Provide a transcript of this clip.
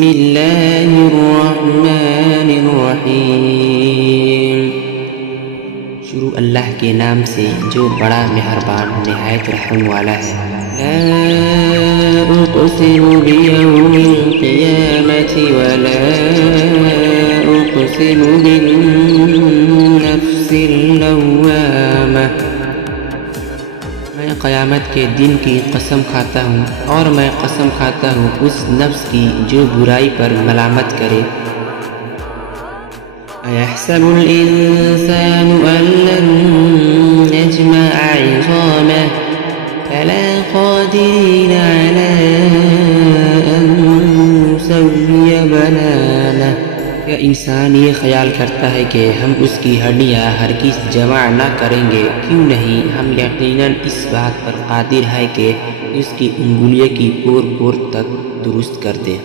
बिस्मिल्लाहिर्रहमानिर्रहीम। शुरू अल्लाह के नाम से जो बड़ा मेहरबान निहायत रहम वाला है। ला उक़सिमु बियौमिल क़ियामति वला उक़सिमु बिन्नफ्सिल लव्वामा। मैं क़यामत के दिन की कसम खाता हूँ और मैं कसम खाता हूँ उस नफ्स की जो बुराई पर मलामत करे। अयहसबुल इंसानु अल्लन नजमअ इज़ामह फला क़ादिरीन अला अन नुसव्विय बनानह। क्या इंसान ये ख्याल करता है कि हम उसकी हड्डियाँ हरगिज़ जमा न करेंगे? क्यों नहीं, हम यकीनन इस बात पर कादिर है कि उसकी उंगलियों की पोर पोर तक दुरुस्त कर दें।